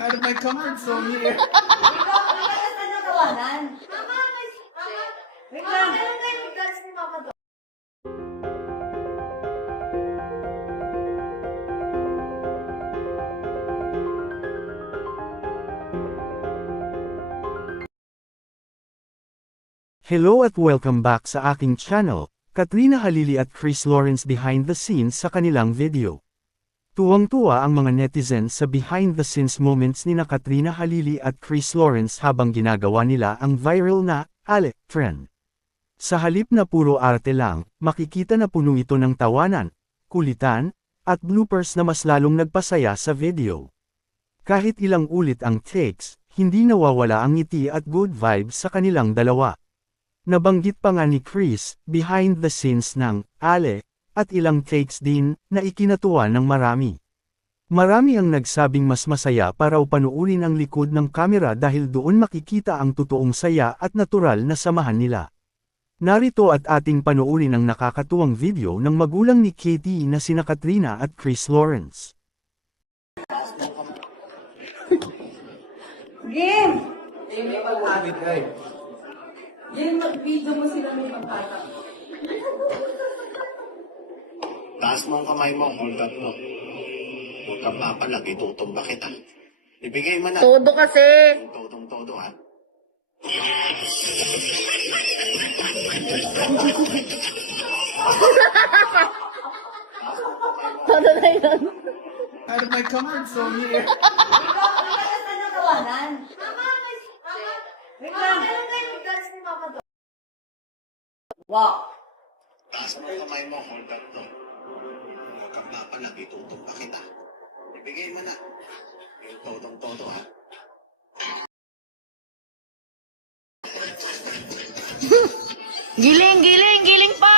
Out of my comfort zone here. Wait lang, na gawanan. Mama, wait lang. Meron kayo guts ni Mama doon. Hello at welcome back sa aking channel, Katrina Halili at Chris Lawrence behind the scenes sa kanilang video. Tuwang-tuwa ang mga netizens sa behind the scenes moments ni na Katrina Halili at Chris Lawrence habang ginagawa nila ang viral na Ale trend. Sa halip na puro arte lang, makikita na puno ito ng tawanan, kulitan, at bloopers na mas lalong nagpasaya sa video. Kahit ilang ulit ang takes, hindi nawawala ang ngiti at good vibes sa kanilang dalawa. Nabanggit pa nga ni Chris, behind the scenes ng Ale, at ilang takes din, na ikinatuwa ng marami. Marami ang nagsabing mas masaya para panuurin ang likod ng kamera dahil doon makikita ang totoong saya at natural na samahan nila. Narito at ating panuurin ang nakakatuwang video ng magulang ni Katie na sina Katrina at Chris Lawrence. Game! Yan, mag-video mo sila may pagpata. Taas mo ang kamay mo, hold up mo. Huwag kang papalag, itutumba kita. Ibigay mo na. Todo kasi. Todong-todo, ha? Todo na yun. Out of my comfort zone here. Wait lang, na gawanan. Mama, wait lang. Meron kayo guts ni Mama doon. Wow! Taas mo ang kamay mo, hold up mo. Huwag kang papalag, itutumba kita. Ibigay mo na. Yung todong-todo, ha? Giling, giling, giling pa!